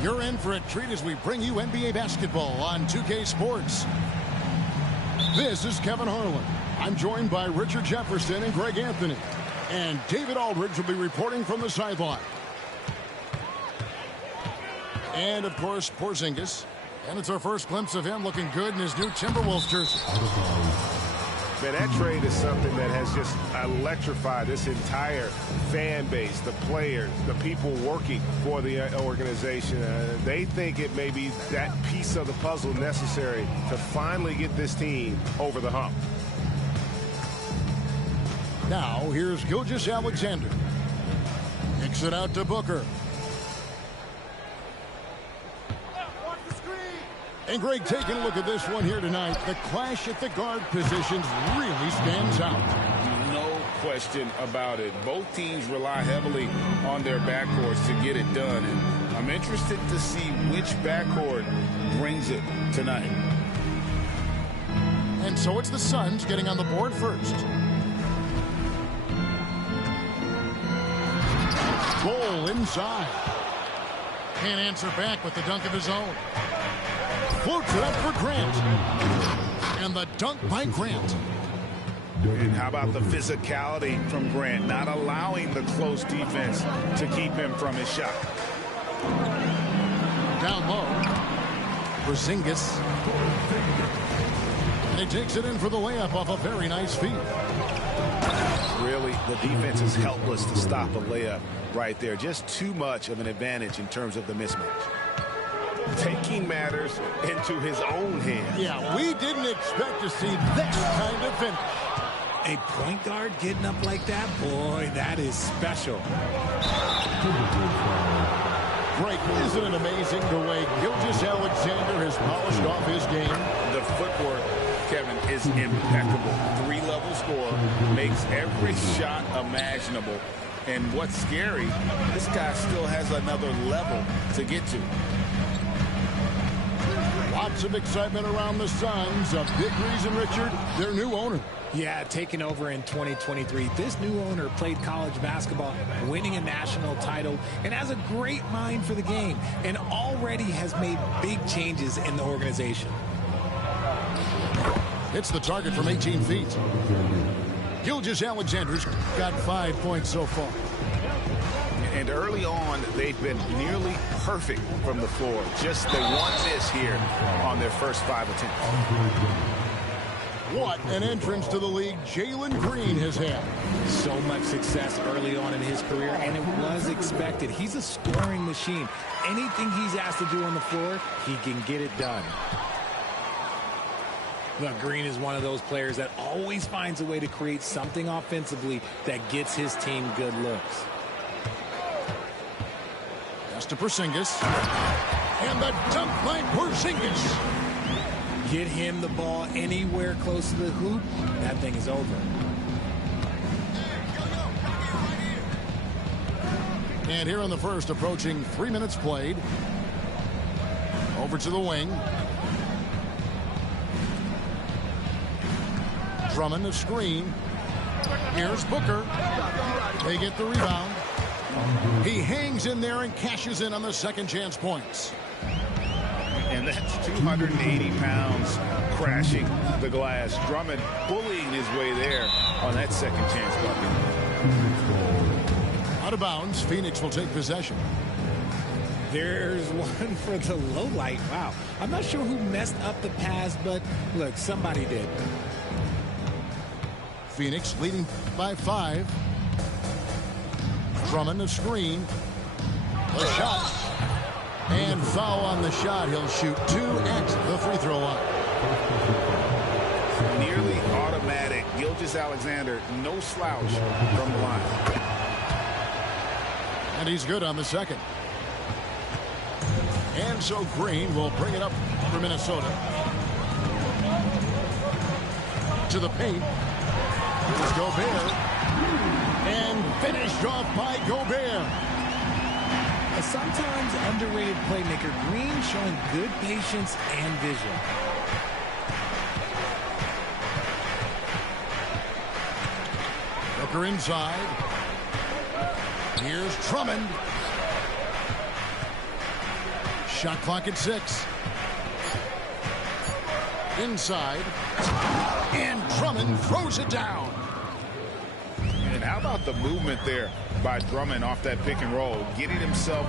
You're in for a treat as we bring you NBA basketball on 2K Sports. This is Kevin Harlan. I'm joined by Richard Jefferson and Greg Anthony. And David Aldridge will be reporting from the sideline. And, of course, Porzingis. And it's our first glimpse of him looking good in his new Timberwolves jersey. Man, that trade is something that has just electrified this entire fan base, the players, the people working for the organization. They think it may be that piece of the puzzle necessary to finally get this team over the hump. Now, here's Gilgeous-Alexander. Kicks it out to Booker. And Greg, taking a look at this one here tonight, the clash at the guard positions really stands out. No question about it. Both teams rely heavily on their backcourts to get it done. And I'm interested to see which backcourt brings it tonight. And so it's the Suns getting on the board first. Goal inside. Can't answer back with the dunk of his own. Floats it up for Grant. And the dunk by Grant. And how about the physicality from Grant, not allowing the close defense to keep him from his shot. Down low. Porzingis. And he takes it in for the layup off a very nice feed. Really, the defense is helpless to stop a layup right there. Just too much of an advantage in terms of the mismatch. Taking matters into his own hands. Yeah, we didn't expect to see that kind of finish. A point guard getting up like that, boy, that is special. Greg, isn't it amazing the way Gilgeous-Alexander has polished off his game? The footwork, Kevin, is impeccable. Three-level scorer, makes every shot imaginable. And what's scary, this guy still has another level to get to. Lots of excitement around the Suns. A big reason, Richard, their new owner. Yeah, taking over in 2023. This new owner played college basketball, winning a national title, and has a great mind for the game, and already has made big changes in the organization. Hits the target from 18 feet. Gilgeous-Alexander's got 5 points so far. And early on, they've been nearly perfect from the floor. Just the one miss here on their first 5 attempts. What an entrance to the league Jalen Green has had. So much success early on in his career, and it was expected. He's a scoring machine. Anything he's asked to do on the floor, he can get it done. Look, Green is one of those players that always finds a way to create something offensively that gets his team good looks. To Porzingis. And the dunk by Porzingis. Get him the ball anywhere close to the hoop, that thing is over. And here in the first, approaching 3 minutes played. Over to the wing. Drummond a screen. Here's Booker. They get the rebound. He hangs in there and cashes in on the second chance points. And that's 280 pounds crashing the glass. Drummond bullying his way there on that second chance bucket. Out of bounds, Phoenix will take possession. There's one for the low light. Wow. I'm not sure who messed up the pass, but look, somebody did. Phoenix leading by 5. Drummond the screen. The shot. And foul on the shot. He'll shoot 2 at the free throw line. Nearly automatic. Gilgeous-Alexander, no slouch from the line. And he's good on the second. And so Green will bring it up for Minnesota. To the paint. Here's Gobert. And finished off by Gobert. A sometimes underrated playmaker, Green showing good patience and vision. Booker inside. Here's Drummond. Shot clock at 6. Inside. And Drummond throws it down. And how about the movement there by Drummond off that pick and roll, getting himself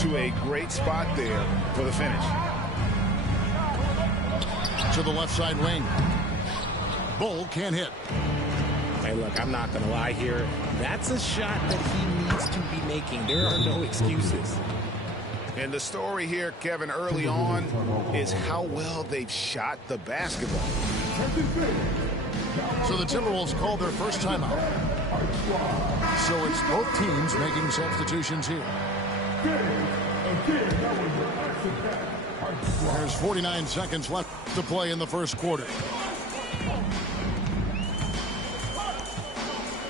to a great spot there for the finish. To the left side wing. Bull can't hit. Hey, look, I'm not going to lie here. That's a shot that he needs to be making. There are no excuses. And the story here, Kevin, early on is how well they've shot the basketball. So the Timberwolves called their first timeout. So it's both teams making substitutions here. There's 49 seconds left to play in the first quarter.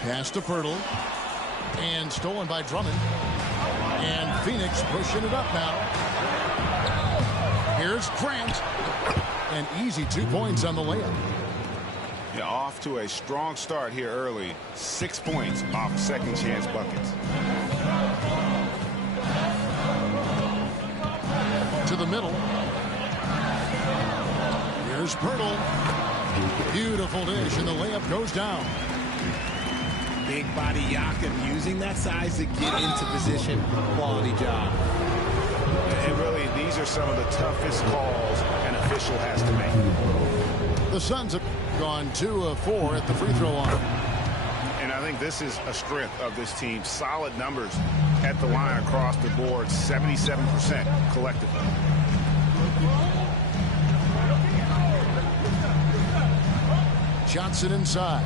Pass to Pirtle. And stolen by Drummond. And Phoenix pushing it up now. Here's Grant. An easy 2 points on the layup. Yeah, off to a strong start here early. 6 points off second chance buckets. To the middle. Here's Pirtle. Beautiful dish, and the layup goes down. Big body Jakob using that size to get into position. Quality job. And really, these are some of the toughest calls an official has to make. The Suns have gone 2 of 4 at the free throw line. And I think this is a strength of this team. Solid numbers at the line across the board. 77% collectively. Johnson inside.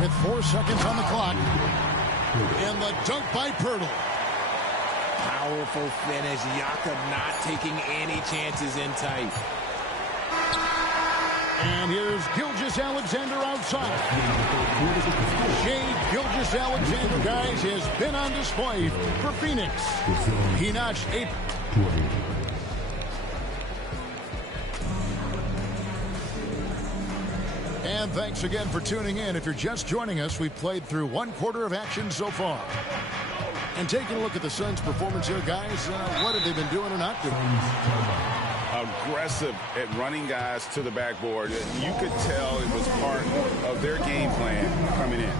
With 4 seconds on the clock. And the dunk by Pirtle. Powerful finish. Jakob not taking any chances in tight. And here's Gilgeous-Alexander outside. Shea Gilgeous-Alexander, guys, has been on display for Phoenix. He notched 8. And thanks again for tuning in. If you're just joining us, we've played through 1 quarter of action so far. And taking a look at the Suns' performance here, guys, what have they been doing or not doing? Aggressive at running guys to the backboard. You could tell it was part of their game plan coming in.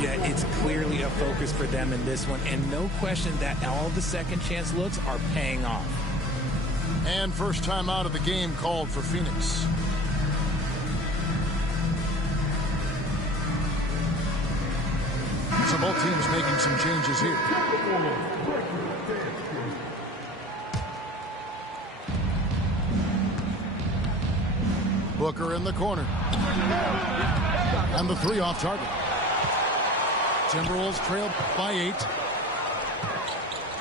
Yeah, it's clearly a focus for them in this one, and no question that all the second chance looks are paying off. And first time out of the game called for Phoenix. So both teams making some changes here. Booker in the corner. And the 3 off target. Timberwolves trailed by 8.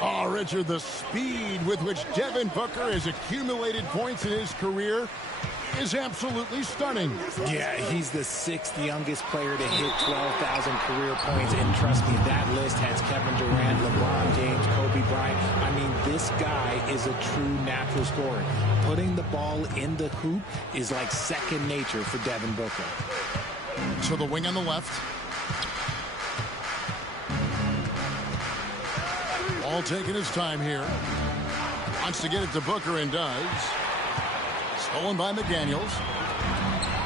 Oh, Richard, the speed with which Devin Booker has accumulated points in his career is absolutely stunning. Yeah, he's the 6th youngest player to hit 12,000 career points, and trust me, that list has Kevin Durant, LeBron James, Kobe Bryant. I mean, this guy is a true natural scorer. Putting the ball in the hoop is like second nature for Devin Booker. To the wing on the left. All taking his time here. Wants to get it to Booker and does. Stolen by McDaniels.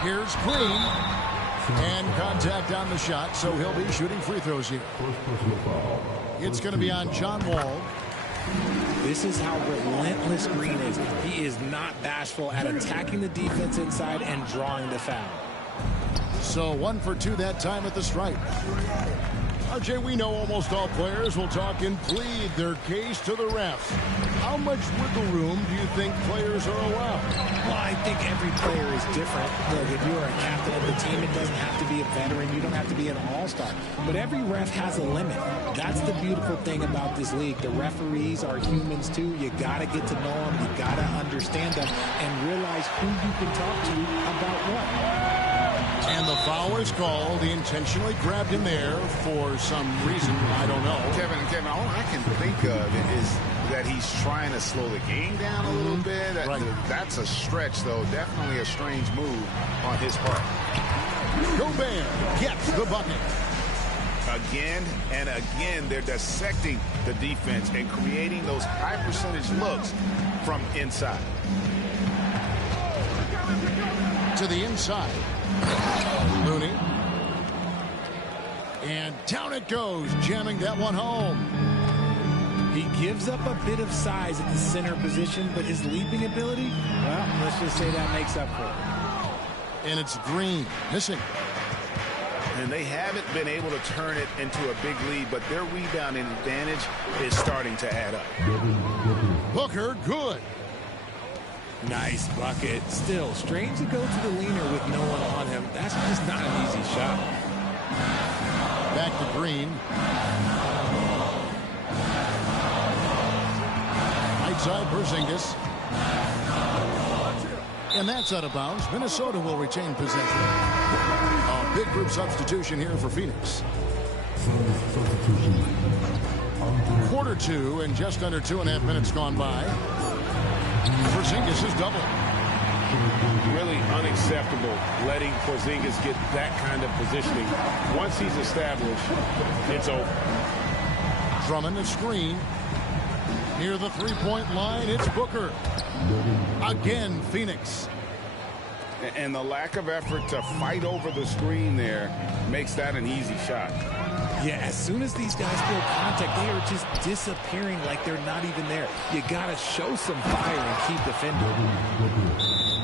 Here's Green. And contact on the shot, so he'll be shooting free throws here. It's going to be on John Wall. This is how relentless Green is. He is not bashful at attacking the defense inside and drawing the foul. So 1 for 2 that time at the stripe. RJ, we know almost all players will talk and plead their case to the refs. How much wiggle room do you think players are allowed? Well, I think every player is different. Look, if you're a captain of the team, it doesn't have to be a veteran. You don't have to be an all-star. But every ref has a limit. That's the beautiful thing about this league. The referees are humans, too. You got to get to know them. You got to understand them and realize who you can talk to about what. And the foul is called. He intentionally grabbed him there for some reason. I don't know. Kevin, all I can think of is that he's trying to slow the game down a little bit. Right. That's a stretch, though. Definitely a strange move on his part. Gobert gets the bucket. Again and again, they're dissecting the defense and creating those high percentage looks from inside. To the inside. Looney. And down it goes, jamming that one home. He gives up a bit of size at the center position, but his leaping ability, well, let's just say that makes up for it. And it's Green missing. And they haven't been able to turn it into a big lead, but their rebounding advantage is starting to add up. Booker, good. Nice bucket. Still, strange to go to the leaner with no one on him. That's just not an easy shot. Back to Green. Right side, Porzingis. And that's out of bounds. Minnesota will retain possession. A big group substitution here for Phoenix. Quarter 2 and just under 2.5 minutes gone by. Porzingis is double. Really unacceptable letting Porzingis get that kind of positioning. Once he's established, it's over. Drummond the screen. Near the three-point line, it's Booker. Again, Phoenix. And the lack of effort to fight over the screen there makes that an easy shot. Yeah, as soon as these guys feel contact, they are just disappearing like they're not even there. You got to show some fire and keep defending.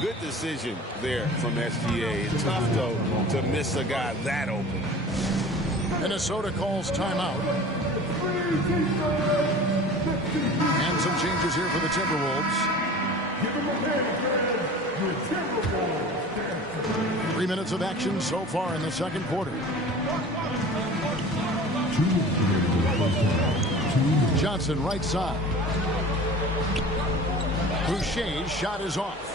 Good decision there from SGA. It's tough, though, to miss a guy that open. Minnesota calls timeout. And some changes here for the Timberwolves. 3 minutes of action so far in the second quarter. Johnson right side. Boucher's shot is off.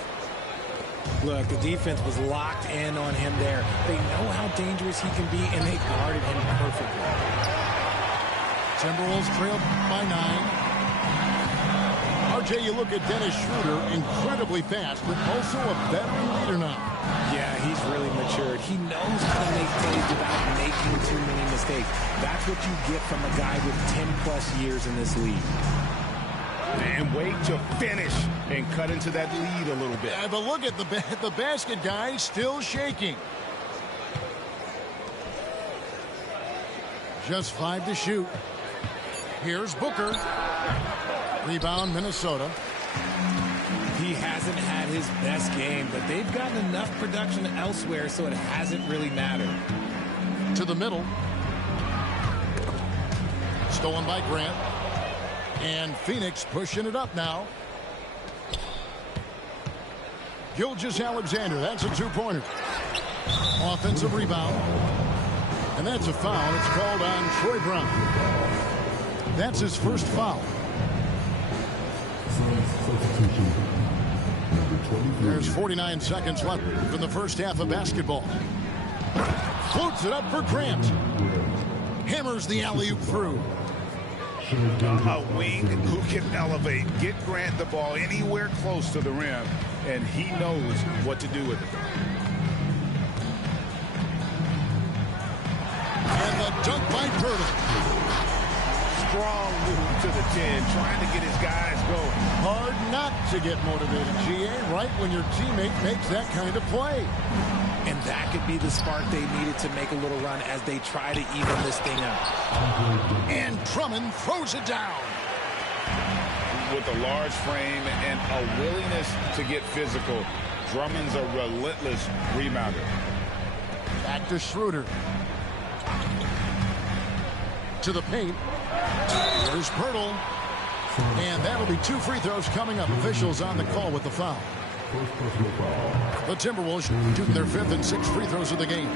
Look, the defense was locked in on him there. They know how dangerous he can be, and they guarded him perfectly. Timberwolves trailed by 9. RJ, you look at Dennis Schroeder, incredibly fast, but also a veteran leader now. Yeah, he's really matured. He knows how to make plays without making too many mistakes. That's what you get from a guy with 10-plus years in this league. And wait to finish and cut into that lead a little bit. Yeah, but look at the basket guy still shaking. Just 5 to shoot. Here's Booker. Rebound, Minnesota. He hasn't had his best game, but they've gotten enough production elsewhere, so it hasn't really mattered. To the middle. Stolen by Grant. And Phoenix pushing it up now. Gilgeous-Alexander, that's a two-pointer. Offensive rebound. And that's a foul. It's called on Troy Brown. That's his first foul. There's 49 seconds left in the first half of basketball. Floats it up for Grant. Hammers the alley-oop through. A wing who can elevate, get Grant the ball anywhere close to the rim, and he knows what to do with it. And the dunk by Pirtle. strong move to the chin, trying to get his guys going. Hard not to get motivated, GA, right when your teammate makes that kind of play. And that could be the spark they needed to make a little run as they try to even this thing up. And Drummond throws it down. With a large frame and a willingness to get physical, Drummond's a relentless rebounder. Back to Schroeder. To the paint. There's Pirtle. And that'll be 2 free throws coming up. Officials on the call with the foul. The Timberwolves shooting their 5th and 6th free throws of the game.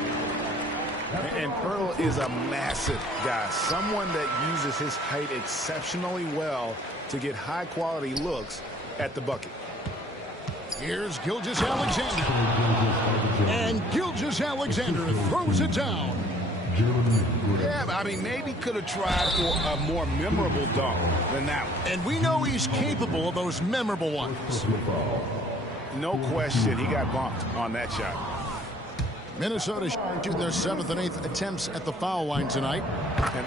And Pirtle is a massive guy, someone that uses his height exceptionally well to get high-quality looks at the bucket. Here's Gilgeous-Alexander. And Gilgeous-Alexander throws it down. Yeah, I mean, maybe could have tried for a more memorable dunk than that one. And we know he's capable of those memorable ones. No question, he got bumped on that shot. Minnesota shooting their 7th and 8th attempts at the foul line tonight.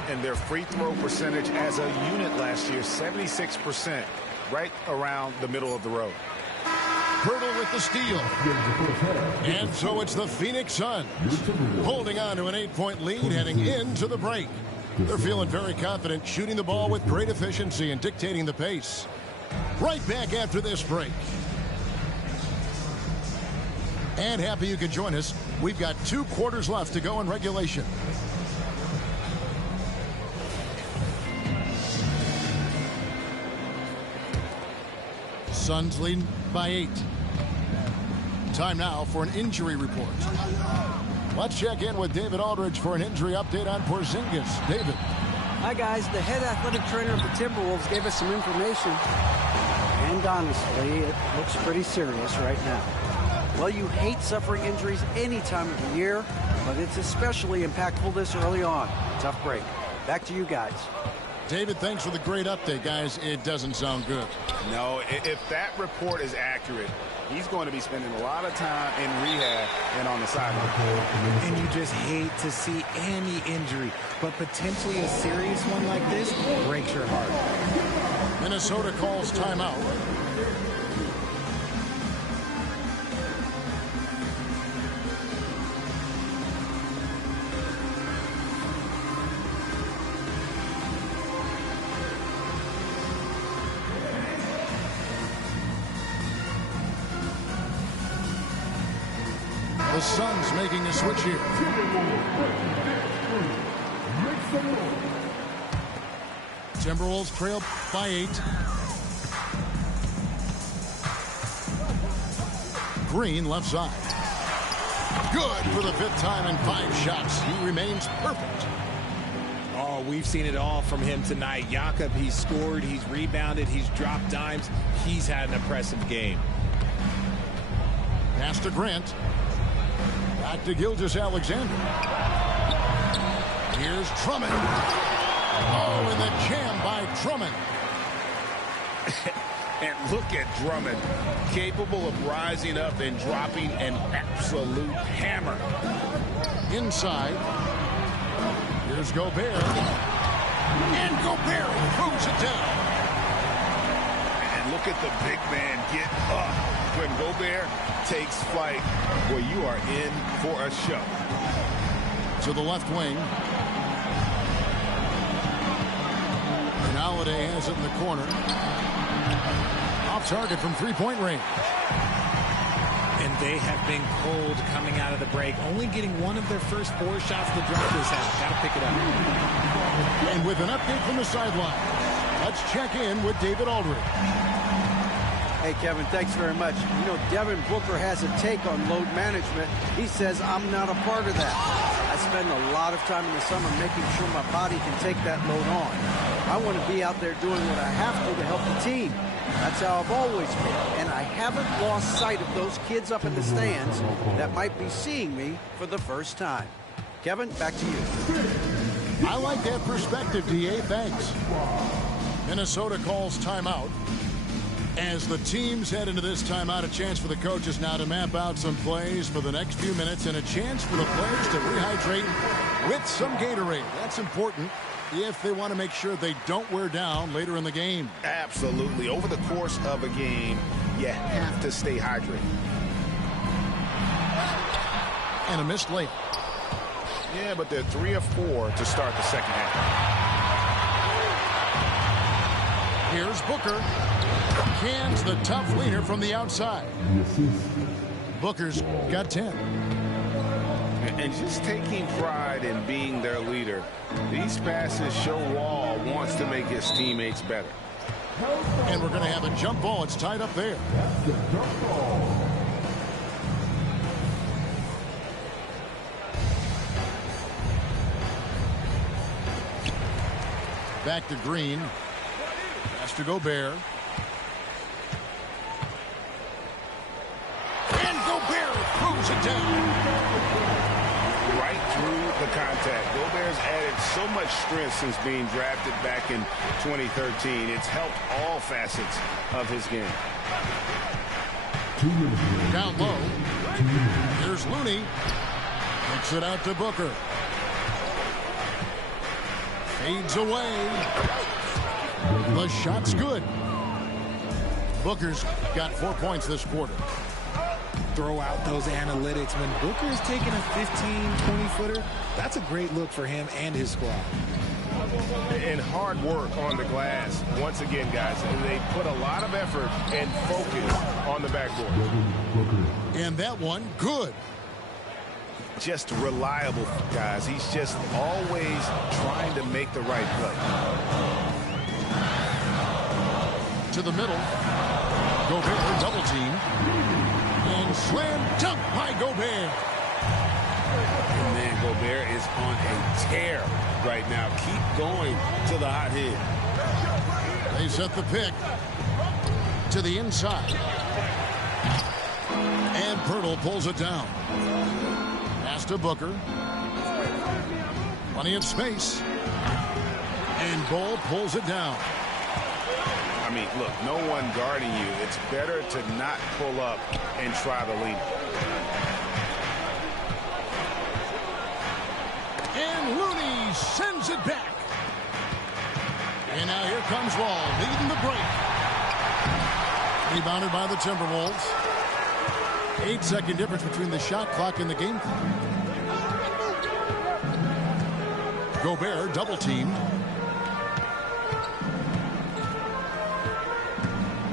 And their free throw percentage as a unit last year, 76%, right around the middle of the road. Pirtle with the steal. And so it's the Phoenix Suns holding on to an 8-point lead heading into the break. They're feeling very confident, shooting the ball with great efficiency and dictating the pace. Right back after this break. And happy you could join us. We've got 2 quarters left to go in regulation. Suns leading by 8. Time now for an injury report. Let's check in with David Aldridge for an injury update on Porzingis. David. Hi, guys. The head athletic trainer of the Timberwolves gave us some information. And honestly, it looks pretty serious right now. Well, you hate suffering injuries any time of the year, but it's especially impactful this early on. Tough break. Back to you guys. David, thanks for the great update, guys. It doesn't sound good. No, if that report is accurate, he's going to be spending a lot of time in rehab and on the sideline. And you just hate to see any injury, but potentially a serious one like this breaks your heart. Minnesota calls timeout. The Suns making a switch here. Timberwolves trail by 8. Green left side. Good for the 5th time in 5 shots. He remains perfect. Oh, we've seen it all from him tonight. Jakob, he's scored, he's rebounded, he's dropped dimes. He's had an impressive game. Pass to Grant. Back to Gilgeous-Alexander. Here's Drummond. Oh, and the jam by Drummond. And look at Drummond, capable of rising up and dropping an absolute hammer. Inside. Here's Gobert. And Gobert throws it down. And look at the big man get up. When Gobert takes flight, well, you are in for a show. To the left wing. And Holiday has it in the corner. Off target from 3-point range. And they have been cold coming out of the break, only getting one of their first 4 shots to drop this out. Got to pick it up. And with an update from the sideline, let's check in with David Aldridge. Hey, Kevin, thanks very much. You know, Devin Booker has a take on load management. He says, I'm not a part of that. I spend a lot of time in the summer making sure my body can take that load on. I want to be out there doing what I have to help the team. That's how I've always been. And I haven't lost sight of those kids up in the stands that might be seeing me for the first time. Kevin, back to you. I like that perspective, DA. Thanks. Minnesota calls timeout. As the teams head into this timeout, a chance for the coaches now to map out some plays for the next few minutes and a chance for the players to rehydrate with some Gatorade. That's important if they want to make sure they don't wear down later in the game. Absolutely. Over the course of a game, you have to stay hydrated. And a missed layup. Yeah, but they're 3 of 4 to start the second half. Here's Booker. Cans the tough leaner from the outside. Booker's got 10. And just taking pride in being their leader, these passes show Wall wants to make his teammates better. And we're going to have a jump ball. It's tied up there. Back to Green. Pass to Gobert. And Gobert throws it down. Right through the contact. Gobert's added so much strength since being drafted back in 2013. It's helped all facets of his game. Down low. Here's Looney. Kicks it out to Booker. Fades away. The shot's good. Booker's got 4 points this quarter. Throw out those analytics. When Booker is taking a 15, 20-footer, that's a great look for him and his squad. And hard work on the glass. Once again, guys, they put a lot of effort and focus on the backboard. And that one, good. Just reliable, guys. He's just always trying to make the right play. To the middle. Gobert double team. And slam dunk by Gobert. And man, Gobert is on a tear right now. Keep going to the hot hit. They set the pick to the inside. And Pirtle pulls it down. Pass to Booker. Plenty of space. And Ball pulls it down. I mean, look, no one guarding you. It's better to not pull up and try to lead. And Looney sends it back. And now here comes Wall leading the break. Rebounded by the Timberwolves. 8-second difference between the shot clock and the game clock. Gobert double teamed.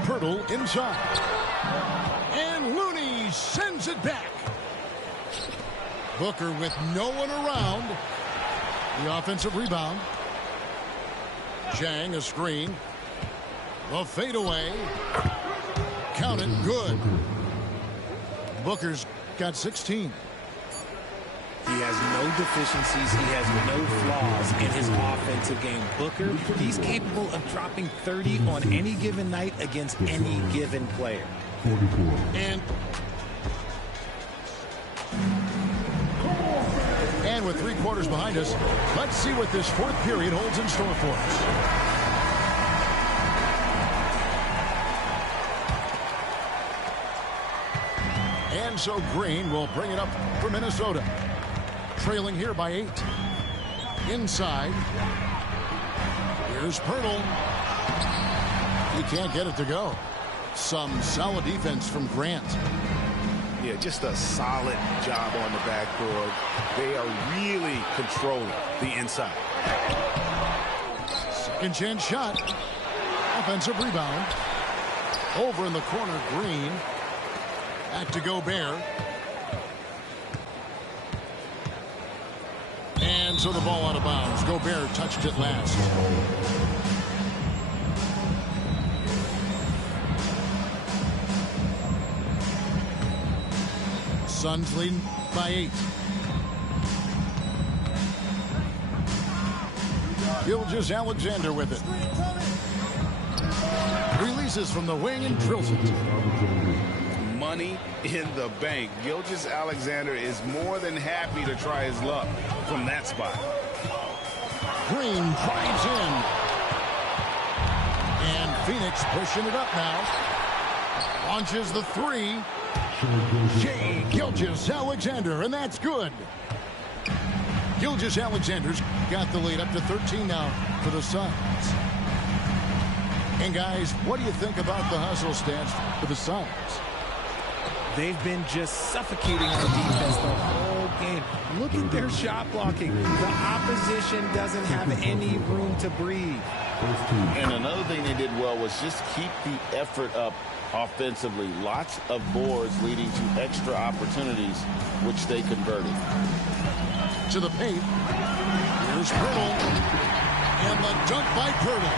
Pirtle inside. And Looney sends it back. Booker with no one around. The offensive rebound. Jang a screen. The fadeaway. Count it, good. Booker's got 16. He has no deficiencies. He has no flaws in his offensive game. Booker, he's capable of dropping 30 on any given night against any given player. 44. And with 3 quarters behind us, let's see what this fourth period holds in store for us. And so Green will bring it up for Minnesota. Trailing here by 8. Inside. Here's Pirtle. He can't get it to go. Some solid defense from Grant. Yeah, just a solid job on the backboard. They are really controlling the inside. Second chance shot. Offensive rebound. Over in the corner, Green. Back to Gobert. And so the ball out of bounds. Gobert touched it last. Suns leading by 8. Gilgeous-Alexander with it. Releases from the wing and drills it. Money in the bank. Gilgeous-Alexander is more than happy to try his luck from that spot. Green drives in. And Phoenix pushing it up now. Launches the 3. Gilgeous-Alexander, and that's good. Gilgeous-Alexander's got the lead up to 13 now for the Suns. And guys, what do you think about the hustle stats for the Suns? They've been just suffocating on defense the whole game. Look at their shot blocking. The opposition doesn't have any room to breathe. And another thing they did well was just keep the effort up offensively. Lots of boards leading to extra opportunities, which they converted. To the paint. Here's Pirtle. And the dunk by Pirtle.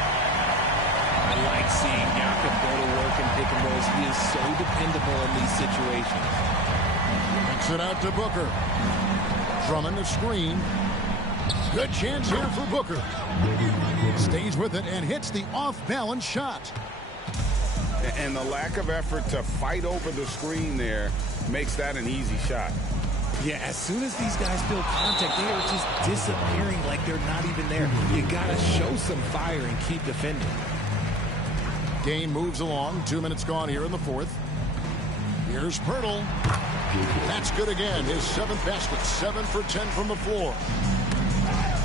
I like seeing Jakob go to work in pick and rolls. He is so dependable in these situations. Kicks it out to Booker. Drummond the screen. Good chance here for Booker. Stays with it and hits the off-balance shot. And the lack of effort to fight over the screen there makes that an easy shot. Yeah, as soon as these guys feel contact, they are just disappearing like they're not even there. You got to show some fire and keep defending. Game moves along. 2 minutes gone here in the fourth. Here's Pirtle. That's good again. His 7th basket. 7 for 10 from the floor.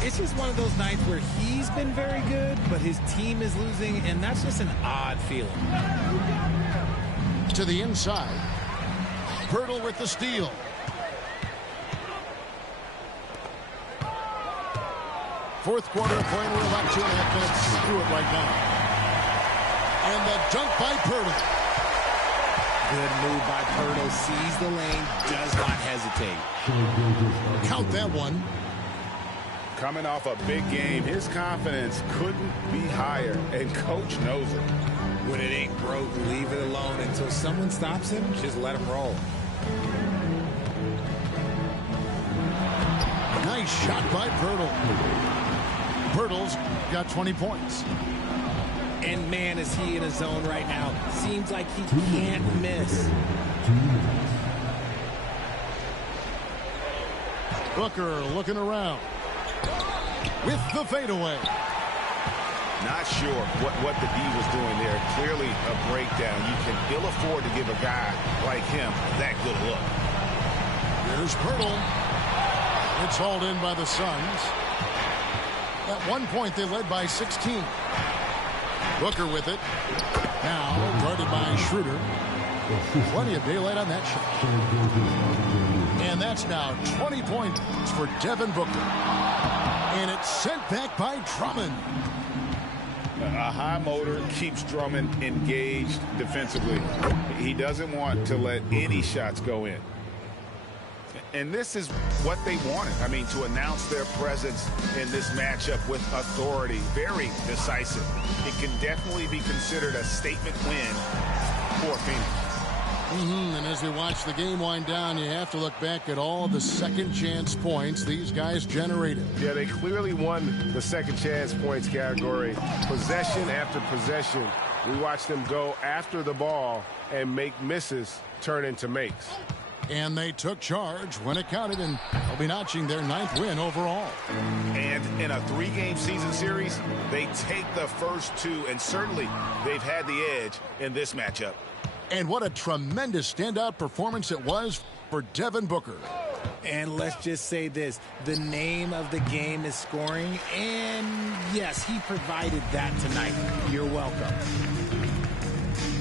It's just one of those nights where he's been very good, but his team is losing, and that's just an odd feeling. To the inside. Pirtle with the steal. Fourth quarter playing. We're about 2.5 minutes through it right now. And the dunk by Pirtle. Good move by Pirtle. Sees the lane. Does not hesitate. Count that one. Coming off a big game, his confidence couldn't be higher, and coach knows it. When it ain't broke, leave it alone until someone stops him. Just let him roll. Nice shot by Pirtle. Pirtle's got 20 points. And man, is he in a zone right now. Seems like he can't miss. Booker looking around. With the fadeaway. Not sure what the D was doing there. Clearly a breakdown. You can ill afford to give a guy like him that good a look. Here's Pirtle. It's hauled in by the Suns. At one point, they led by 16. Booker with it. Now guarded by Schroeder. Plenty of daylight on that shot. And that's now 20 points for Devin Booker. And it's sent back by Drummond. A high motor keeps Drummond engaged defensively. He doesn't want to let any shots go in. And this is what they wanted. I mean, to announce their presence in this matchup with authority. Very decisive. It can definitely be considered a statement win for Phoenix. And as we watch the game wind down, you have to look back at all the second chance points these guys generated. Yeah, they clearly won the second chance points category. Possession after possession. We watched them go after the ball and make misses turn into makes. And they took charge when it counted, and they'll be notching their 9th win overall. And in a 3-game season series, they take the first 2, and certainly they've had the edge in this matchup. And what a tremendous standout performance it was for Devin Booker. And let's just say this, the name of the game is scoring, and yes, he provided that tonight. You're welcome.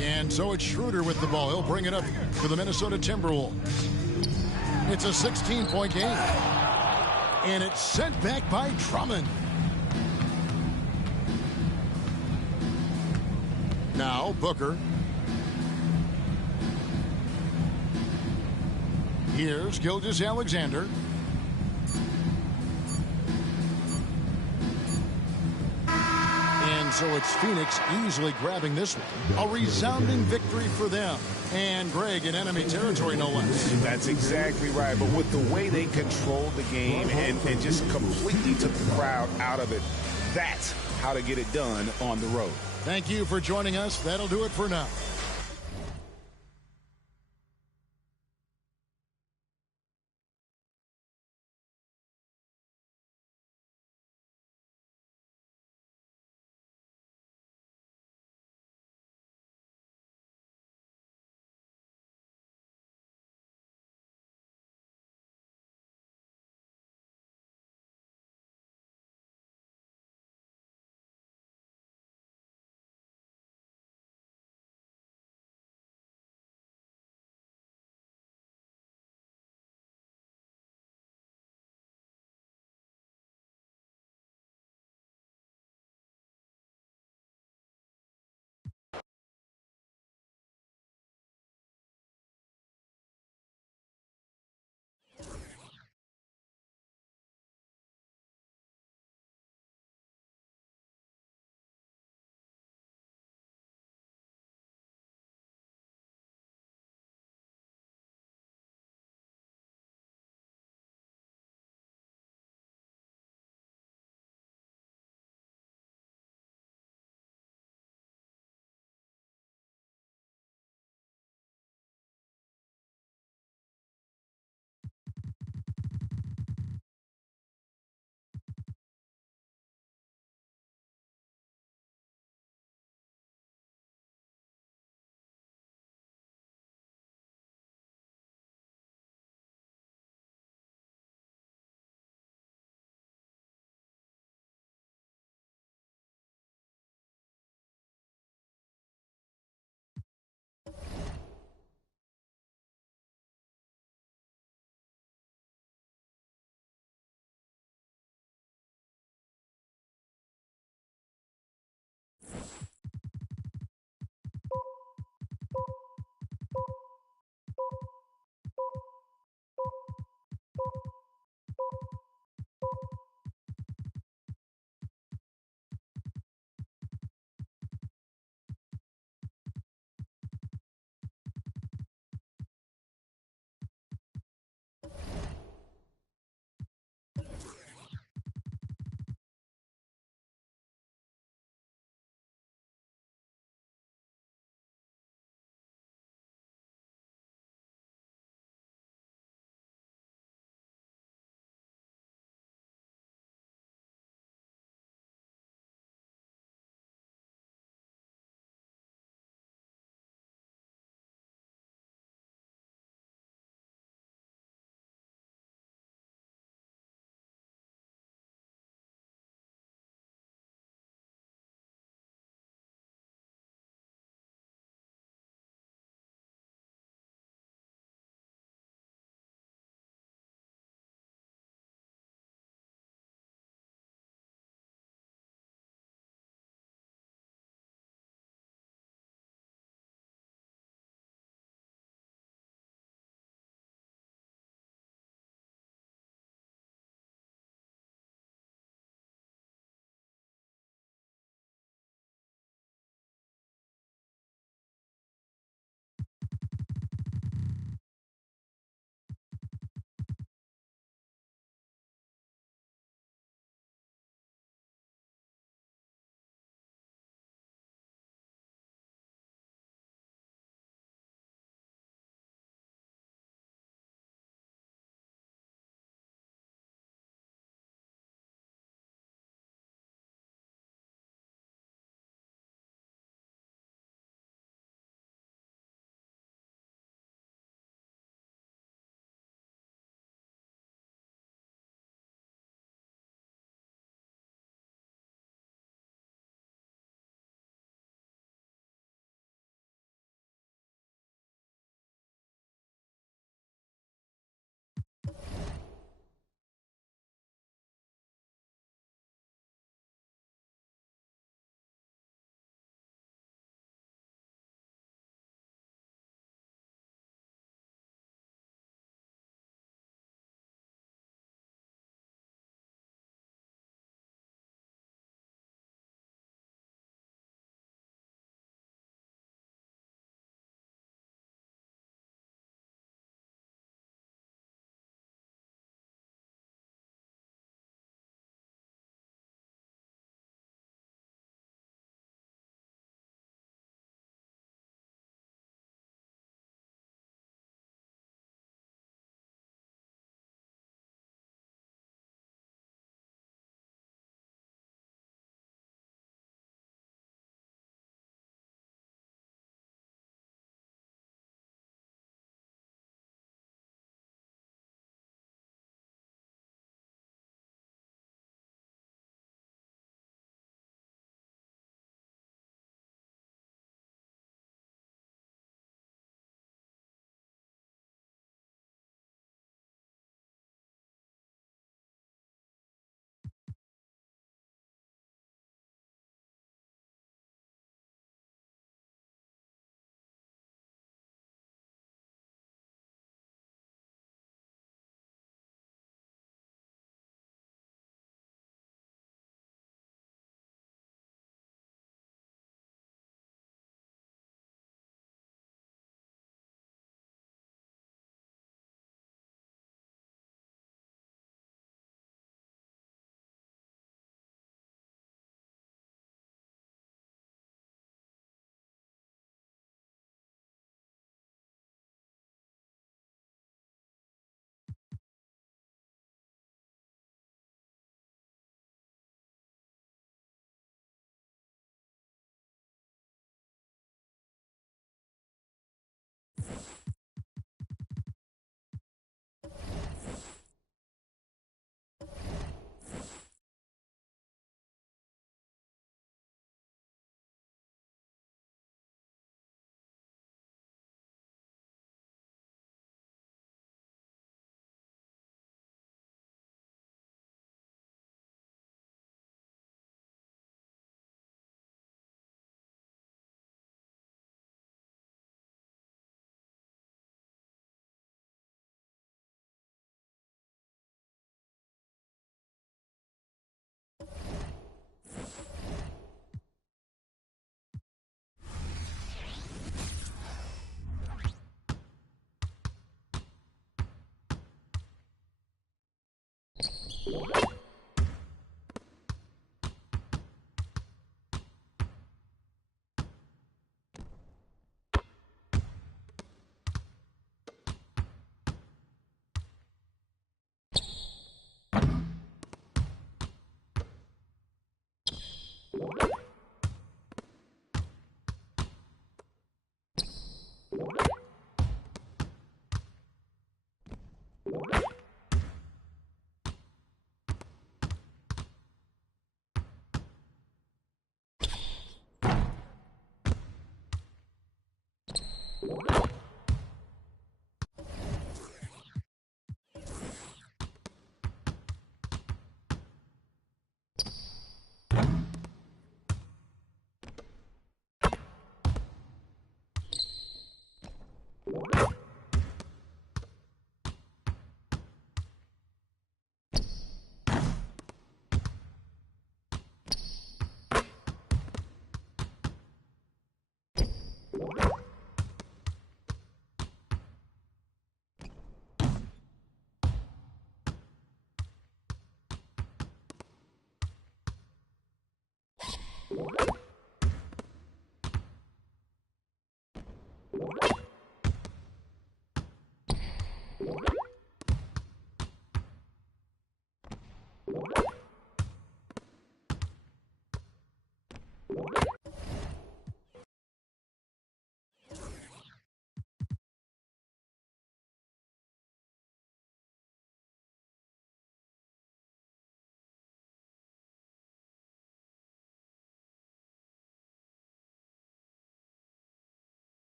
And so it's Schroeder with the ball. He'll bring it up for the Minnesota Timberwolves. It's a 16-point game. And it's sent back by Drummond. Now Booker. Here's Gilgeous-Alexander. And so it's Phoenix easily grabbing this one. A resounding victory for them. And Greg in enemy territory, no less. That's exactly right. But with the way they controlled the game and just completely took the crowd out of it, that's how to get it done on the road. Thank you for joining us. That'll do it for now.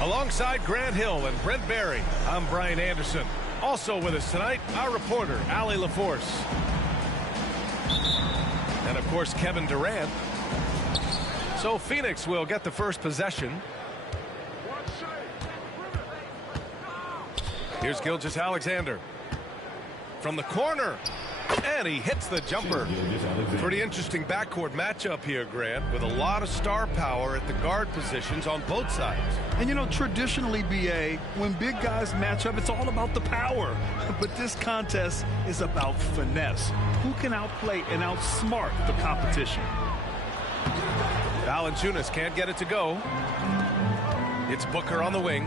Alongside Grant Hill and Brent Barry, I'm Brian Anderson. Also with us tonight, our reporter, Allie LaForce. And of course, Kevin Durant. So Phoenix will get the first possession. Here's Gilgeous-Alexander from the corner, and he hits the jumper. Pretty interesting backcourt matchup here, Grant, with a lot of star power at the guard positions on both sides. And you know, traditionally, BA, when big guys match up, it's all about the power. But this contest is about finesse. Who can outplay and outsmart the competition? Valanciunas can't get it to go. It's Booker on the wing.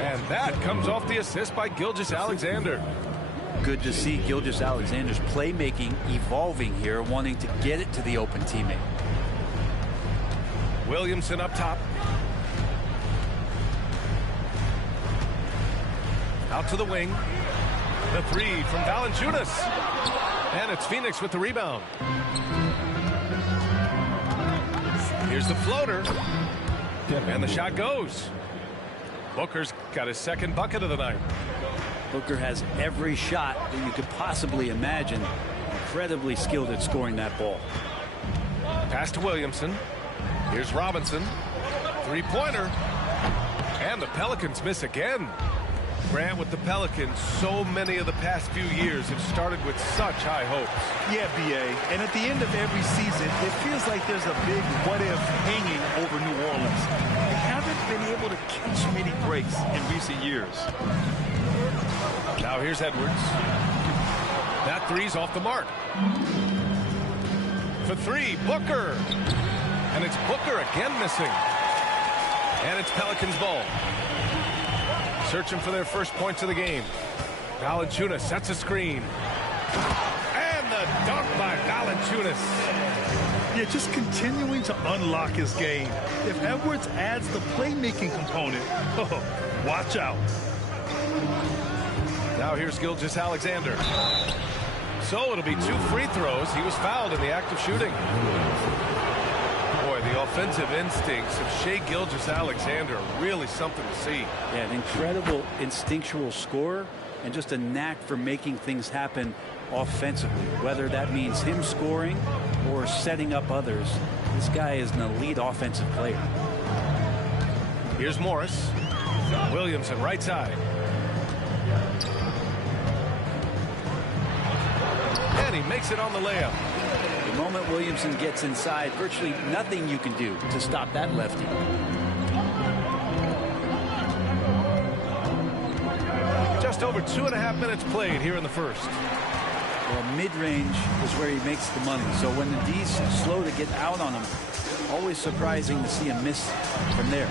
And that comes off the assist by Gilgeous-Alexander. Good to see Gilgeous-Alexander's playmaking evolving here, wanting to get it to the open teammate. Williamson up top. Out to the wing. The three from Valanciunas. And it's Phoenix with the rebound. Here's the floater. And the shot goes. Booker's got his second bucket of the night. Booker has every shot that you could possibly imagine. Incredibly skilled at scoring that ball. Pass to Williamson. Here's Robinson. Three-pointer. And the Pelicans miss again. Grant, with the Pelicans, so many of the past few years have started with such high hopes. Yeah, BA. And at the end of every season, it feels like there's a big what-if hanging over New Orleans. They haven't been able to catch many breaks in recent years. Now here's Edwards. That three's off the mark. For three, Booker. And it's Booker again missing. And it's Pelicans ball. Searching for their first points of the game. Valanciunas sets a screen. And the dunk by Valanciunas. Yeah, just continuing to unlock his game. If Edwards adds the playmaking component, watch out. Now here's Gilgeous-Alexander. So it'll be 2 free throws. He was fouled in the act of shooting. Boy, the offensive instincts of Shai Gilgeous-Alexander are really something to see. Yeah, an incredible instinctual scorer and just a knack for making things happen offensively, whether that means him scoring or setting up others. This guy is an elite offensive player. Here's Morris. Williamson right side. And he makes it on the layup. The moment Williamson gets inside, virtually nothing you can do to stop that lefty. Just over 2.5 minutes played here in the first. Well, mid-range is where he makes the money. So when the D's slow to get out on him, always surprising to see him miss from there.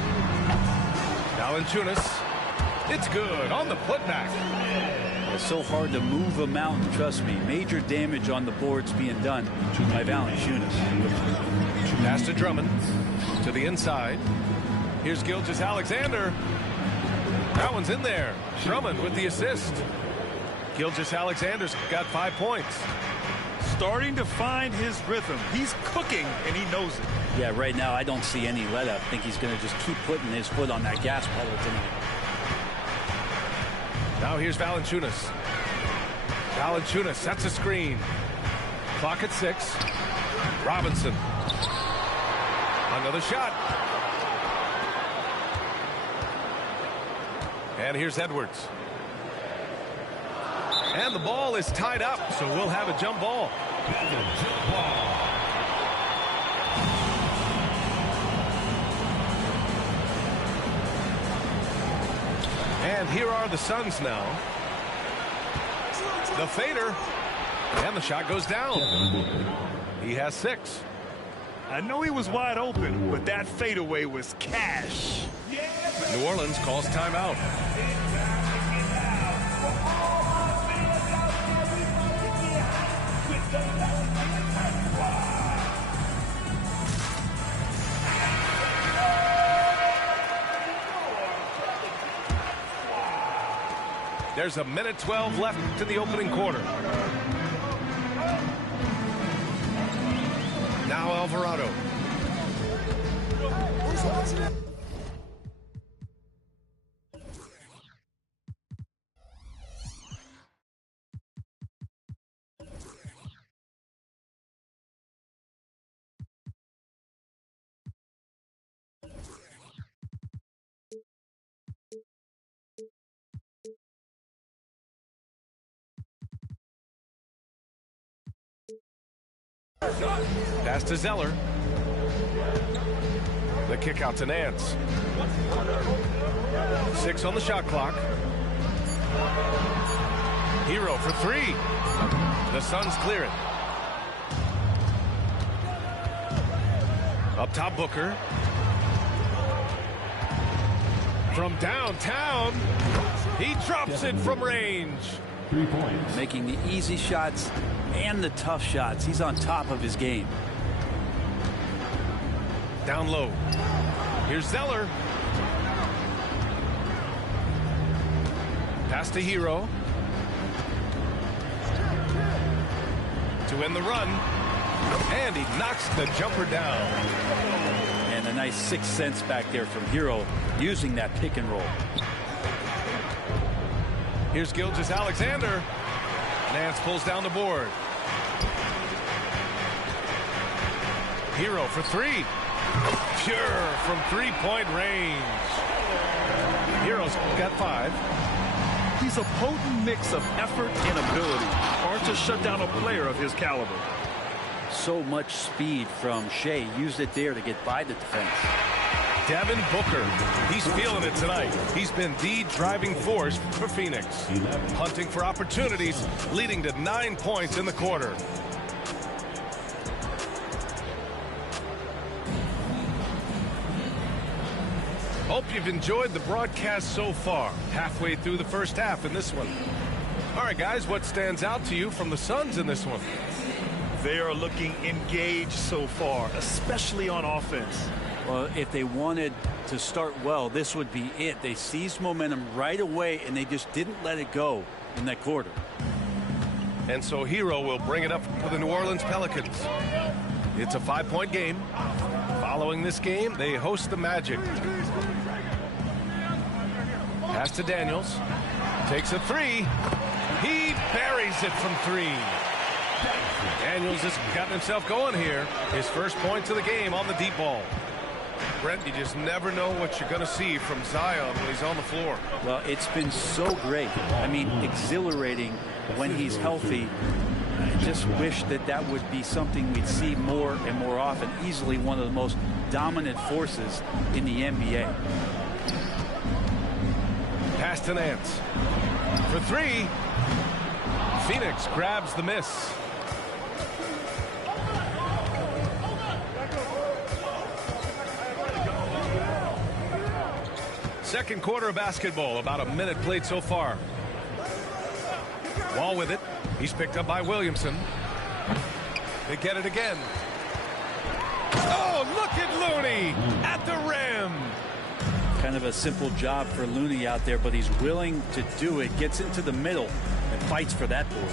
Valanciunas. It's good on the putback. It's so hard to move him out, and trust me, major damage on the boards being done by Valanciunas. Pass to Drummond. To the inside. Here's Gilgeous-Alexander. That one's in there. Drummond with the assist. Gilgeous-Alexander's got 5 points. Starting to find his rhythm. He's cooking, and he knows it. Yeah, right now I don't see any let up. I think he's going to just keep putting his foot on that gas pedal tonight. Now here's Valanciunas. Valanciunas sets a screen. Clock at 6. Robinson. Another shot. And here's Edwards. And the ball is tied up, so we'll have a jump ball. And here are the Suns now. The fader. And the shot goes down. He has 6. I know he was wide open, but that fadeaway was cash. New Orleans calls timeout. There's a minute 12 left to the opening quarter. Alvarado. Pass to Zeller. The kick out to Nance. 6 on the shot clock. Hero for 3. The Suns clear it. Up top, Booker. From downtown, he drops it from range. 3 points. Making the easy shots and the tough shots. He's on top of his game. Down low. Here's Zeller. Pass to Hero. To end the run. And he knocks the jumper down. And a nice 6 cents back there from Hero using that pick and roll. Here's Gilgeous-Alexander. Nance pulls down the board. Hero for 3. Pure from 3-point range. Hero's got 5. He's a potent mix of effort and ability. Hard to shut down a player of his caliber. So much speed from Shea. Used it there to get by the defense. Devin Booker. He's feeling it tonight. He's been the driving force for Phoenix. Hunting for opportunities, leading to 9 points in the quarter. Hope you've enjoyed the broadcast so far. Halfway through the first half in this one. All right, guys, what stands out to you from the Suns in this one? They are looking engaged so far, especially on offense. Well, if they wanted to start well, this would be it. They seized momentum right away, and they just didn't let it go in that quarter. And so Hero will bring it up for the New Orleans Pelicans. It's a 5-point game. Following this game, they host the Magic. Pass to Daniels. Takes a 3. He buries it from 3. Daniels has gotten himself going here. His first points of the game on the deep ball. Brent, you just never know what you're going to see from Zion when he's on the floor. Well, it's been so great. I mean, exhilarating when he's healthy. I just wish that that would be something we'd see more and more often. Easily one of the most dominant forces in the NBA. Pass to Nance. For 3. Phoenix grabs the miss. Second quarter of basketball, about a minute played so far. Wall with it. He's picked up by Williamson. They get it again. Oh, look at Looney at the rim. Kind of a simple job for Looney out there, but he's willing to do it. Gets into the middle and fights for that board.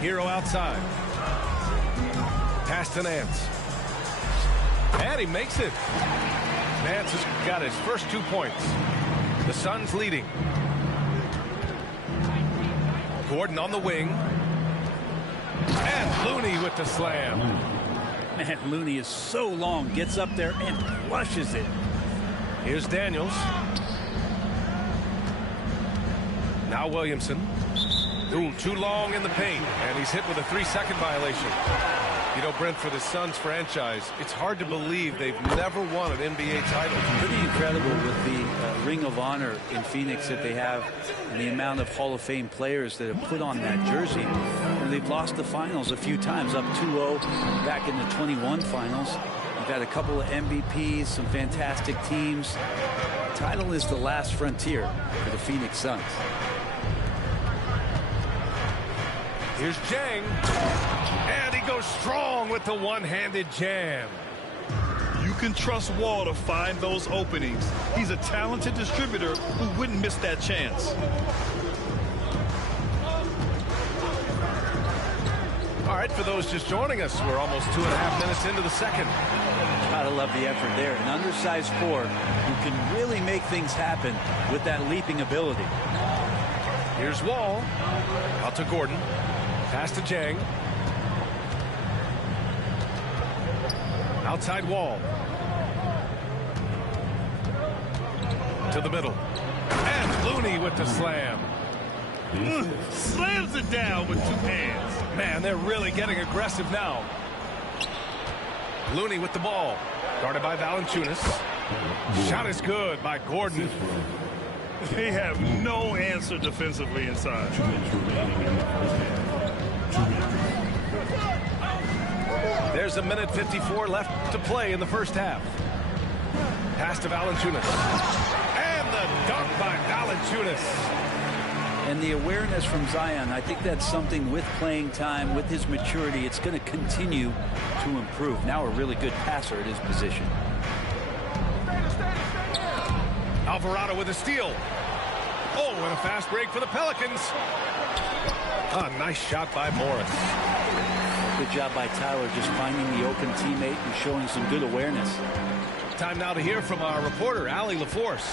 Hero outside. Pass to Nance. And he makes it. Nance has got his first 2 points. The Suns leading. Gordon on the wing. And Looney with the slam. Man, Looney is so long. Gets up there and flushes it. Here's Daniels. Now Williamson. Ooh, too long in the paint. And he's hit with a 3-second violation. You know, Brent, for the Suns franchise, it's hard to believe they've never won an NBA title. Pretty incredible with the Ring of Honor in Phoenix that they have and the amount of Hall of Fame players that have put on that jersey. And they've lost the finals a few times, up 2-0 back in the 21 finals. You've had a couple of MVPs, some fantastic teams. The title is the last frontier for the Phoenix Suns. Here's Jang. And he goes strong with the one-handed jam. You can trust Wall to find those openings. He's a talented distributor who wouldn't miss that chance. All right, for those just joining us, we're almost 2.5 minutes into the second. Gotta love the effort there. An undersized four who can really make things happen with that leaping ability. Here's Wall. Out to Gordon. Pass to Jang. Outside Wall. To the middle. And Looney with the slam. Slams it down with two hands. Man, they're really getting aggressive now. Looney with the ball. Guarded by Valanciunas. Shot is good by Gordon. They have no answer defensively inside. There's a minute 54 left to play in the first half. Pass to Valanciunas. And the dunk by Valanciunas. And the awareness from Zion, I think that's something with playing time, with his maturity, it's going to continue to improve. Now a really good passer at his position. Alvarado with a steal. Oh, and a fast break for the Pelicans. A nice shot by Morris. Good job by Tyler just finding the open teammate and showing some good awareness. Time now to hear from our reporter, Allie LaForce.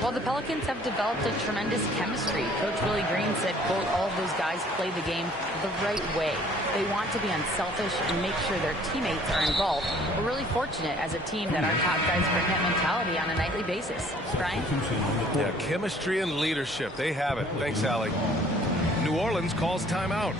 Well, the Pelicans have developed a tremendous chemistry. Coach Willie Green said, quote, all of those guys play the game the right way. They want to be unselfish and make sure their teammates are involved. We're really fortunate as a team that our top guys bring that mentality on a nightly basis. Brian? Yeah, chemistry and leadership. They have it. Thanks, Allie. New Orleans calls timeout.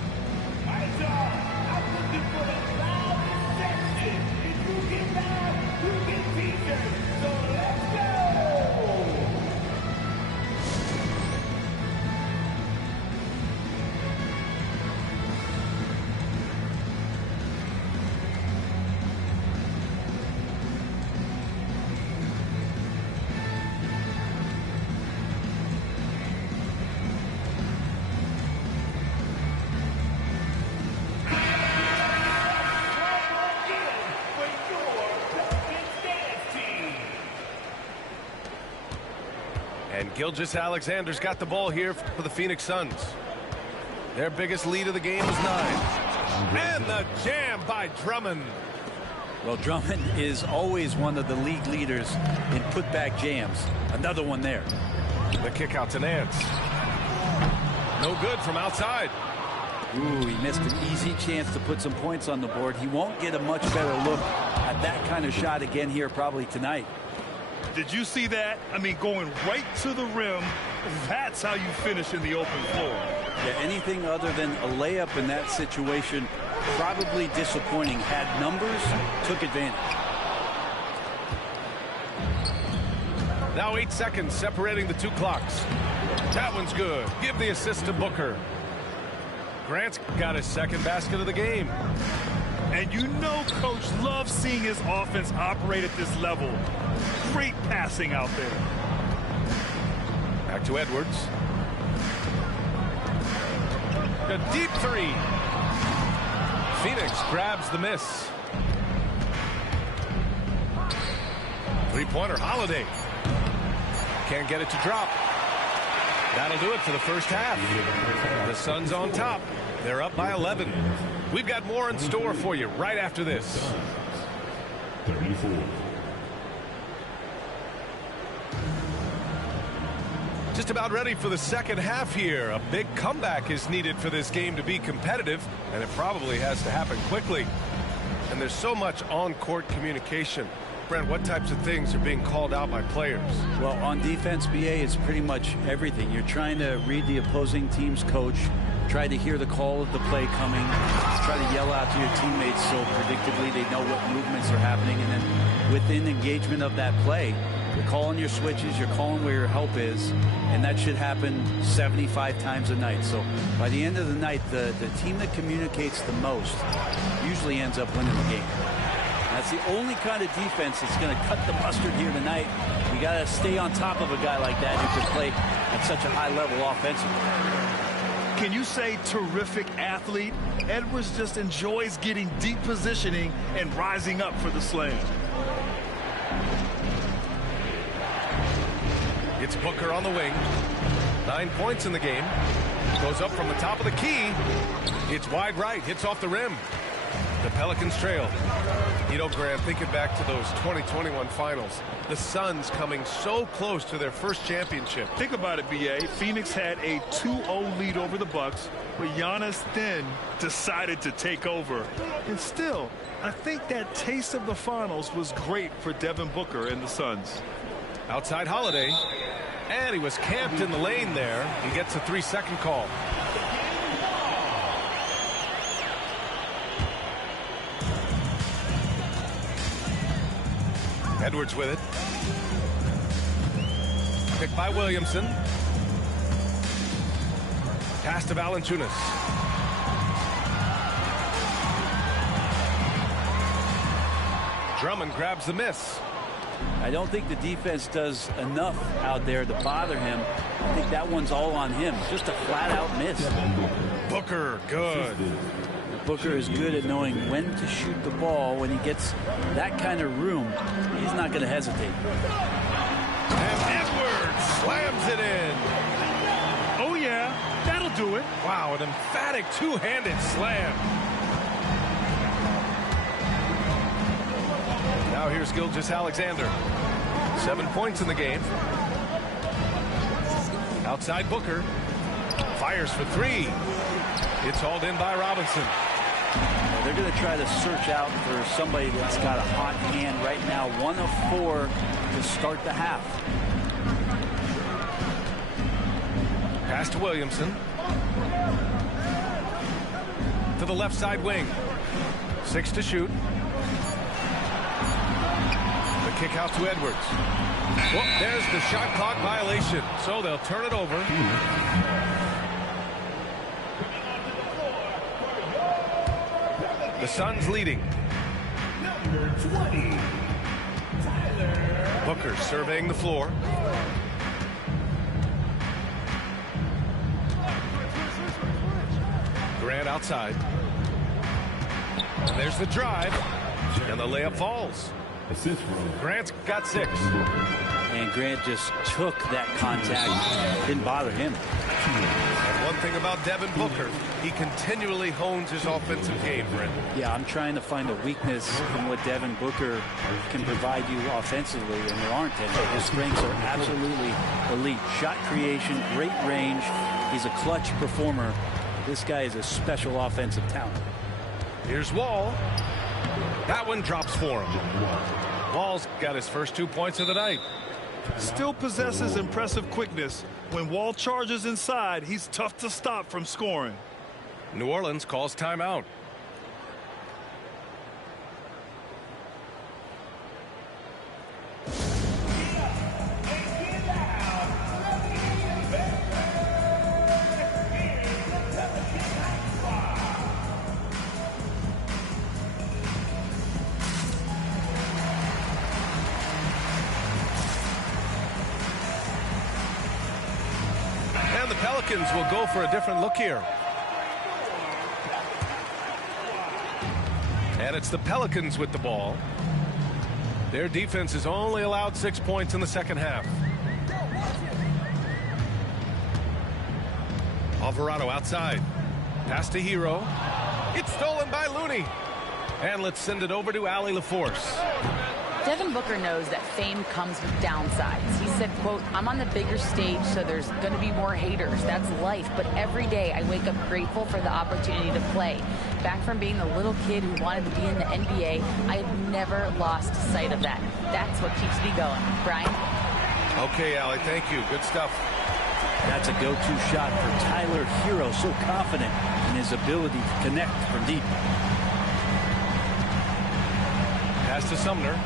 And Gilgeous-Alexander's got the ball here for the Phoenix Suns. Their biggest lead of the game was 9. And the jam by Drummond. Well, Drummond is always one of the league leaders in putback jams. Another one there. The kick out to Nance. No good from outside. Ooh, he missed an easy chance to put some points on the board. He won't get a much better look at that kind of shot again here probably tonight. Did you see that? I mean, going right to the rim. That's how you finish in the open floor. Yeah, anything other than a layup in that situation, probably disappointing. Had numbers, took advantage. Now 8 seconds separating the two clocks. That one's good. Give the assist to Booker. Grant's got his second basket of the game. And you know Coach loves seeing his offense operate at this level. Great passing out there. Back to Edwards. A deep three. Phoenix grabs the miss. Three-pointer, Holiday. Can't get it to drop. That'll do it for the first half. The Suns on top. They're up by 11. We've got more in store for you right after this. 34. Just about ready for the second half here. A big comeback is needed for this game to be competitive, and it probably has to happen quickly. And there's so much on-court communication. Brent, what types of things are being called out by players? Well, on defense, BA, it's pretty much everything. You're trying to read the opposing team's coach, try to hear the call of the play coming, try to yell out to your teammates so predictably they know what movements are happening, and then within engagement of that play, you're calling your switches, you're calling where your help is, and that should happen 75 times a night. So by the end of the night, the team that communicates the most usually ends up winning the game. That's the only kind of defense that's going to cut the mustard here tonight. You got to stay on top of a guy like that who can play at such a high level offensively. Can you say terrific athlete? Edwards just enjoys getting deep positioning and rising up for the slam. It's Booker on the wing. 9 points in the game. Goes up from the top of the key. It's wide right, hits off the rim. The Pelicans trail. You know, Grant, thinking back to those 2021 finals, the Suns coming so close to their first championship. Think about it, B.A. Phoenix had a 2-0 lead over the Bucks, but Giannis then decided to take over. And still, I think that taste of the finals was great for Devin Booker and the Suns. Outside Holiday, and he was camped in the lane there. He gets a 3-second call. Edwards with it. Picked by Williamson. Pass to Valanciunas. Drummond grabs the miss. I don't think the defense does enough out there to bother him. I think that one's all on him. Just a flat-out miss. Booker, good. Booker is good at knowing when to shoot the ball. When he gets that kind of room, he's not going to hesitate. And Edwards slams it in. Oh, yeah, that'll do it. Wow, an emphatic two-handed slam. Now here's Gilgeous-Alexander. 7 points in the game. Outside Booker. Fires for three. It's hauled in by Robinson. They're going to try to search out for somebody that's got a hot hand right now. 1 of 4 to start the half. Pass to Williamson. To the left side wing. 6 to shoot. The kick out to Edwards. Well, there's the shot clock violation. So they'll turn it over. The Suns leading. Number 20, Tyler. Booker surveying the floor. Grant outside. And there's the drive. And the layup falls. Grant's got 6. And Grant just took that contact. Didn't bother him. And one thing about Devin Booker, he continually hones his offensive game, Brent. Yeah, I'm trying to find a weakness in what Devin Booker can provide you offensively, and there aren't any. His strengths are absolutely elite. Shot creation, great range. He's a clutch performer. This guy is a special offensive talent. Here's Wall. That one drops for him. Wall's got his first 2 points of the night. Still possesses impressive quickness. When Wall charges inside, he's tough to stop from scoring. New Orleans calls timeout. And the Pelicans will go for a different look here. And it's the Pelicans with the ball. Their defense has only allowed 6 points in the second half. Alvarado outside. Pass to Hero. It's stolen by Looney. And let's send it over to Allie LaForce. Devin Booker knows that fame comes with downsides. He said, quote, I'm on the bigger stage, so there's going to be more haters. That's life. But every day I wake up grateful for the opportunity to play. Back from being the little kid who wanted to be in the NBA, I have never lost sight of that. That's what keeps me going. Brian? Okay, Allie, thank you. Good stuff. That's a go-to shot for Tyler Hero. So confident in his ability to connect from deep. Pass to Sumner.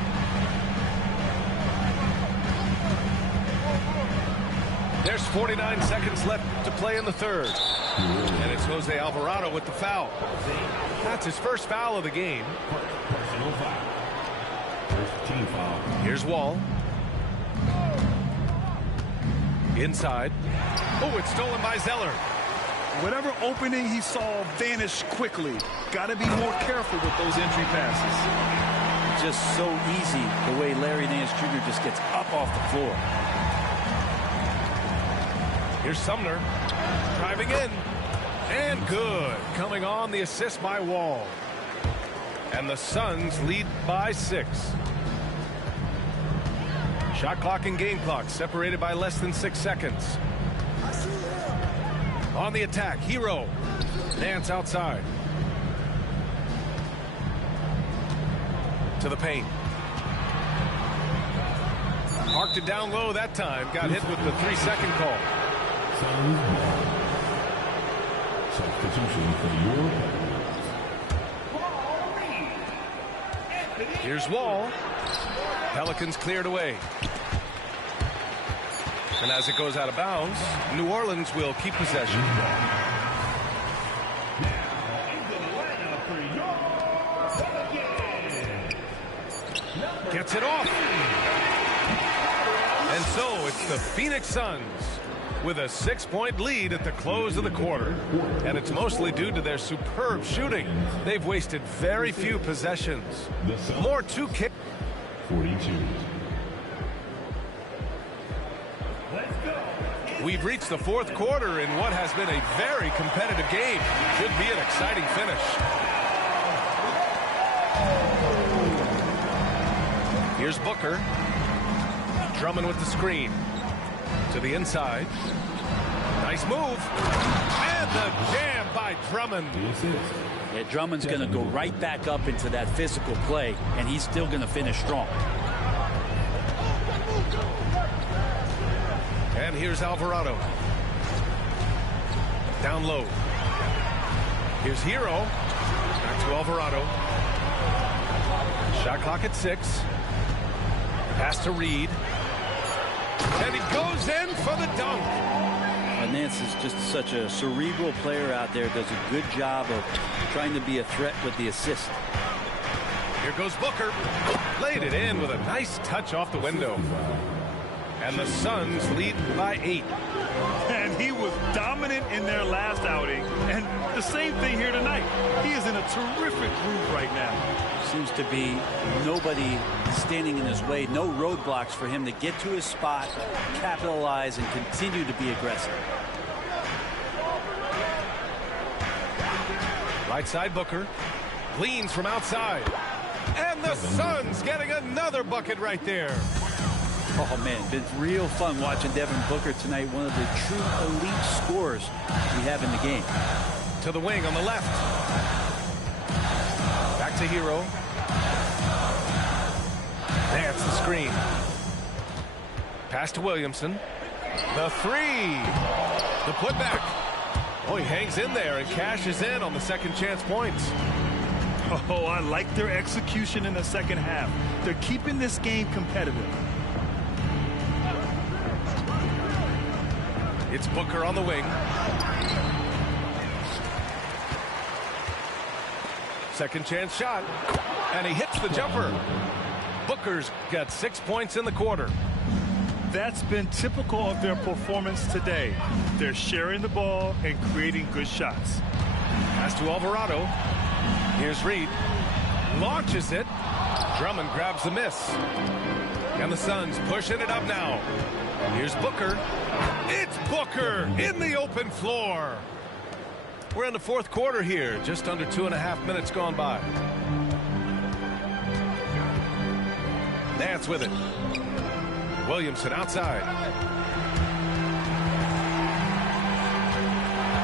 There's 49 seconds left to play in the third. And it's Jose Alvarado with the foul. That's his first foul of the game. Personal foul. First team foul. Here's Wall. Inside. Oh, it's stolen by Zeller. Whatever opening he saw vanished quickly. Got to be more careful with those entry passes. Just so easy the way Larry Nance Jr. just gets up off the floor. Here's Sumner driving in. And good. Coming on the assist by Wall. And the Suns lead by 6. Shot clock and game clock separated by less than 6 seconds. On the attack, Hero. Nance outside. To the paint. Parked it down low that time. Got hit with the 3-second call. Substitution for your Here's Wall. Pelicans cleared away. And as it goes out of bounds, New Orleans will keep possession. Gets it off. And so it's the Phoenix Suns with a 6-point lead at the close of the quarter. And it's mostly due to their superb shooting. They've wasted very few possessions. More 2 kicks. 42. We've reached the 4th quarter in what has been a very competitive game. Should be an exciting finish. Here's Booker. Drummond with the screen. To the inside. Nice move. And the jam by Drummond. Yeah, Drummond's going to go right back up into that physical play, and he's still going to finish strong. And here's Alvarado. Down low. Here's Hero. Back to Alvarado. Shot clock at 6. Pass to Reed. And he goes in for the dunk. Nance is just such a cerebral player out there. Does a good job of trying to be a threat with the assist. Here goes Booker. Laid it in with a nice touch off the window. And the Suns lead by 8. And he was dominant in their last outing. And the same thing here tonight. He is in a terrific groove right now. Seems to be nobody standing in his way. No roadblocks for him to get to his spot, capitalize, and continue to be aggressive. Right side Booker. Leans from outside. And the Suns getting another bucket right there. Oh, man, been real fun watching Devin Booker tonight. One of the true elite scorers we have in the game. To the wing on the left. Back to Hero. That's the screen. Pass to Williamson. The 3. The putback. Oh, he hangs in there and cashes in on the second chance points. Oh, I like their execution in the second half. They're keeping this game competitive. It's Booker on the wing. Second chance shot. And he hits the jumper. Booker's got 6 points in the quarter. That's been typical of their performance today. They're sharing the ball and creating good shots. Pass to Alvarado. Here's Reed. Launches it. Drummond grabs the miss. And the Suns pushing it up now. Here's Booker. It's Booker in the open floor. We're in the 4th quarter here. Just under 2.5 minutes gone by. Nance with it. Williamson outside.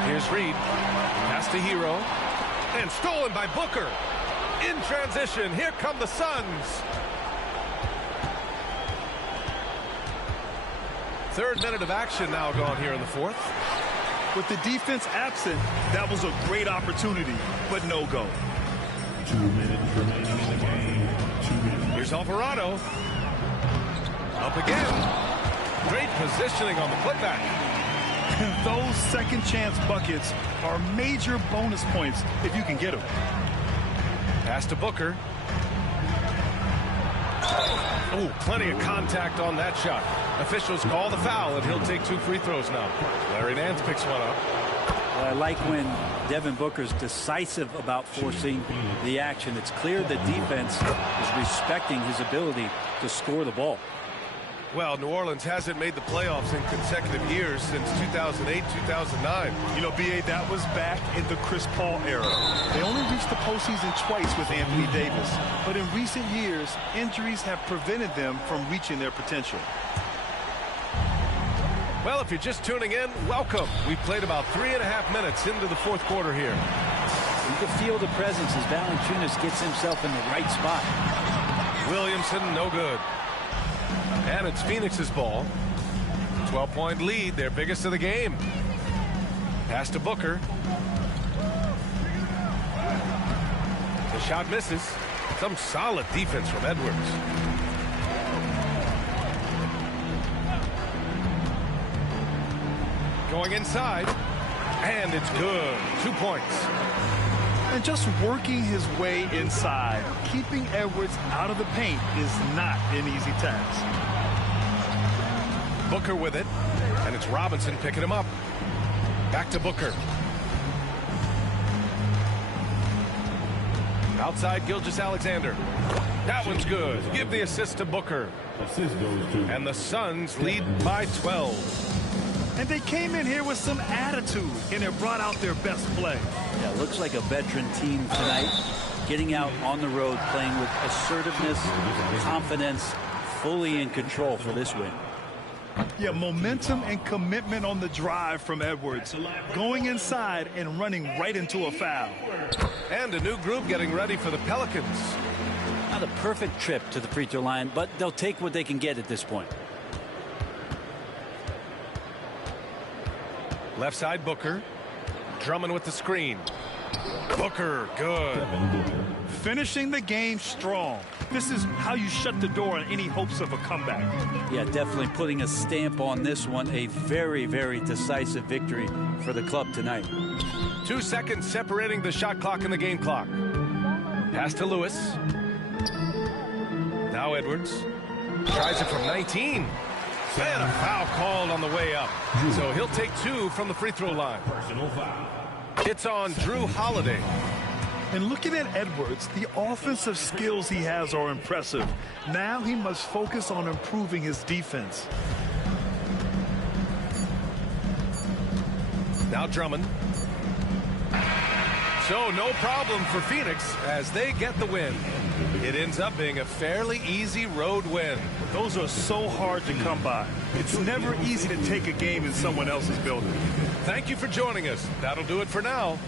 Here's Reed. Pass to Hero. And stolen by Booker. In transition, here come the Suns. 3rd minute of action now gone here in the 4th. With the defense absent, that was a great opportunity, but no go. 2 minutes remaining in the game. 2 minutes. Here's Alvarado. Up again. Great positioning on the putback. Those second chance buckets are major bonus points if you can get them. Pass to Booker. Oh, plenty of contact on that shot. Officials call the foul, and he'll take 2 free throws now. Larry Nance picks one up. Well, I like when Devin Booker's decisive about forcing the action. It's clear the defense is respecting his ability to score the ball. Well, New Orleans hasn't made the playoffs in consecutive years since 2008, 2009. You know, B.A., that was back in the Chris Paul era. They only reached the postseason twice with Anthony Davis. But in recent years, injuries have prevented them from reaching their potential. Well, if you're just tuning in, welcome. We've played about 3.5 minutes into the fourth quarter here. You can feel the presence as Valanciunas gets himself in the right spot. Williamson, no good. And it's Phoenix's ball. 12-point lead, their biggest of the game. Pass to Booker. The shot misses. Some solid defense from Edwards. Going inside. And it's good. 2 points. And just working his way inside, keeping Edwards out of the paint is not an easy task. Booker with it, and it's Robinson picking him up. Back to Booker. Outside Gilgeous-Alexander. That one's good. Give the assist to Booker. Assist goes to. And the Suns lead by 12. And they came in here with some attitude, and it brought out their best play. Yeah, looks like a veteran team tonight, getting out on the road, playing with assertiveness, confidence, fully in control for this win. Yeah, momentum and commitment on the drive from Edwards, going inside and running right into a foul. And a new group getting ready for the Pelicans. Not a perfect trip to the free throw line, but they'll take what they can get at this point. Left side, Booker. Drummond with the screen. Booker, good. Finishing the game strong. This is how you shut the door on any hopes of a comeback. Yeah, definitely putting a stamp on this one. A very, very decisive victory for the club tonight. 2 seconds separating the shot clock and the game clock. Pass to Lewis. Now Edwards. Tries it from 19. And a foul called on the way up. So he'll take 2 from the free throw line. Personal foul. It's on Drew Holiday. And looking at Edwards, the offensive skills he has are impressive. Now he must focus on improving his defense. Now Drummond. So no problem for Phoenix as they get the win. It ends up being a fairly easy road win. Those are so hard to come by. It's never easy to take a game in someone else's building. Thank you for joining us. That'll do it for now.